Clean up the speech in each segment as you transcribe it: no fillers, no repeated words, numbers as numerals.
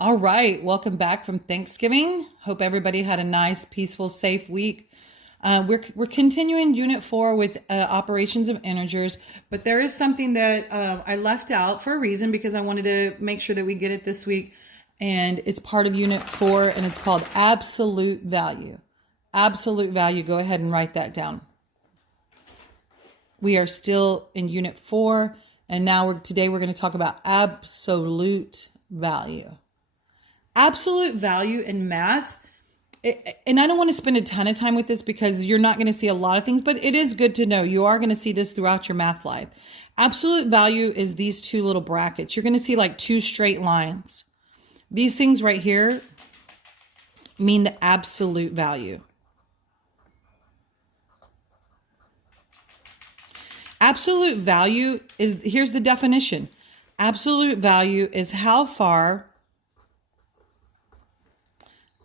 All right, welcome back from Thanksgiving. Hope everybody had a nice, peaceful, safe week. We're continuing Unit 4 with operations of integers, but there is something that I left out for a reason because I wanted to make sure that we get it this week, and it's part of Unit 4, and it's called absolute value. Absolute value, go ahead and write that down. We are still in Unit 4, and now today we're going to talk about absolute value. Absolute value in math, and I don't want to spend a ton of time with this because you're not going to see a lot of things, but it is good to know. You are going to see this throughout your math life. Absolute value is these two little brackets. You're going to see like two straight lines. These things right here mean the absolute value. Absolute value is, here's the definition. Absolute value is how far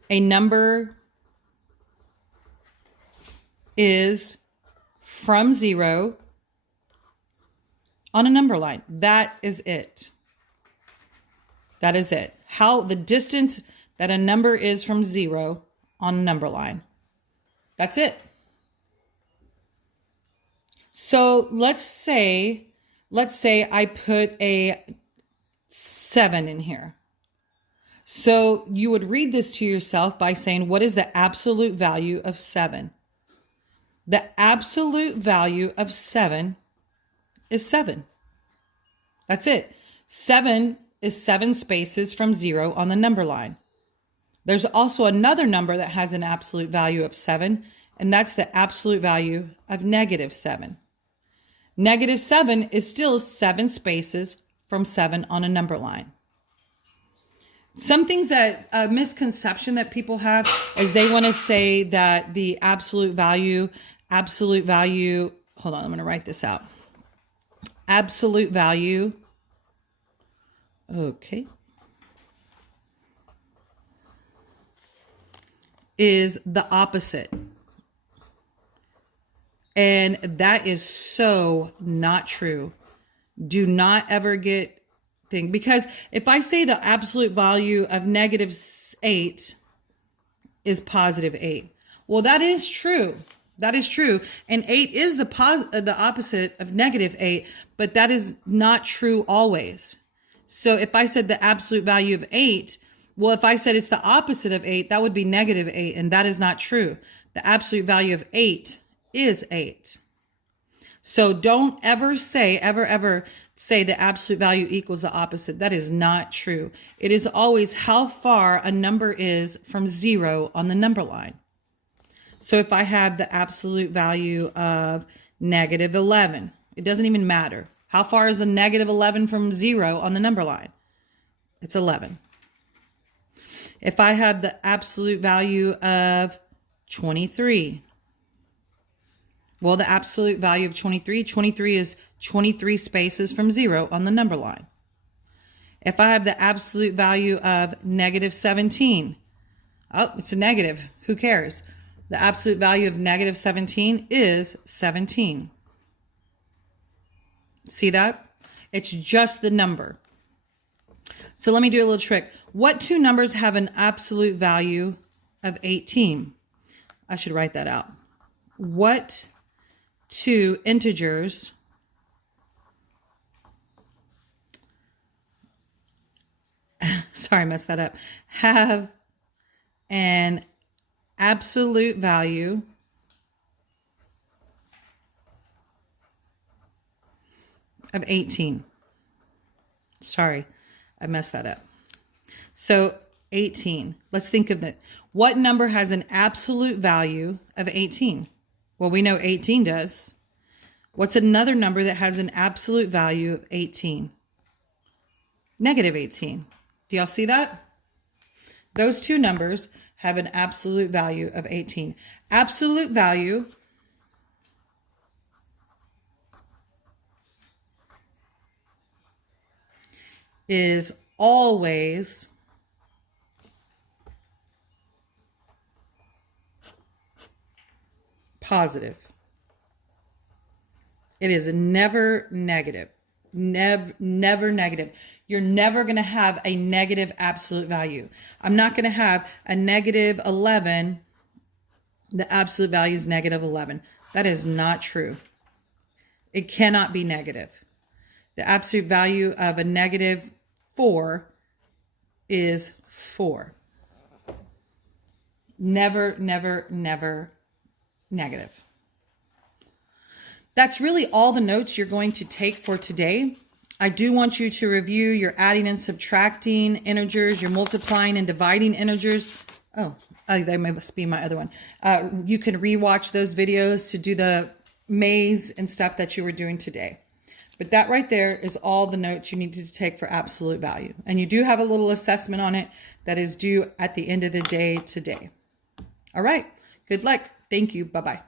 a number is from zero on a number line. That is it. That is it. How the distance that a number is from zero on a number line. That's it. So let's say I put a 7 in here. So you would read this to yourself by saying, what is the absolute value of 7? The absolute value of 7 is 7. That's it. 7 is 7 spaces from 0 on the number line. There's also another number that has an absolute value of 7, and that's the absolute value of -7. -7 is still 7 spaces from 7 on a number line. Some things that a misconception that people have is they want to say that the absolute value, hold on, I'm going to write this out. Absolute value, okay, is the opposite. And that is so not true. Do not ever get thing, because if I say the absolute value of -8 is +8, well, that is true. That is true. And 8 is the opposite of -8, but that is not true always. So if I said the absolute value of 8, well, if I said it's the opposite of 8, that would be -8, and that is not true. The absolute value of 8 is 8. So don't ever say, ever say the absolute value equals the opposite. That is not true. It is always how far a number is from 0 on the number line. So if I have the absolute value of -11, it doesn't even matter. How far is a -11 from 0 on the number line? It's 11. If I have the absolute value of 23, well, the absolute value of 23 is 23 spaces from 0 on the number line. If I have the absolute value of -17, oh, it's a negative. Who cares? The absolute value of -17 is 17. See that? It's just the number. So let me do a little trick. What two numbers have an absolute value of 18? I should write that out. What two integers sorry, I messed that up, have an absolute value of 18. Sorry, I messed that up. So 18, let's think of it. What number has an absolute value of 18? Well, we know 18 does. What's another number that has an absolute value of 18? -18. Do y'all see that? Those two numbers have an absolute value of 18. Absolute value is always positive. It is never negative. Never negative. You're never going to have a negative absolute value. I'm not going to have a negative 11. The absolute value is negative 11. That is not true. It cannot be negative. The absolute value of a negative 4 is 4. Never, never, never negative. That's really all the notes you're going to take for today. I do want you to review your adding and subtracting integers, your multiplying and dividing integers. Oh, that must be my other one. You can rewatch those videos to do the maze and stuff that you were doing today. But that right there is all the notes you need to take for absolute value. And you do have a little assessment on it that is due at the end of the day today. All right. Good luck. Thank you. Bye-bye.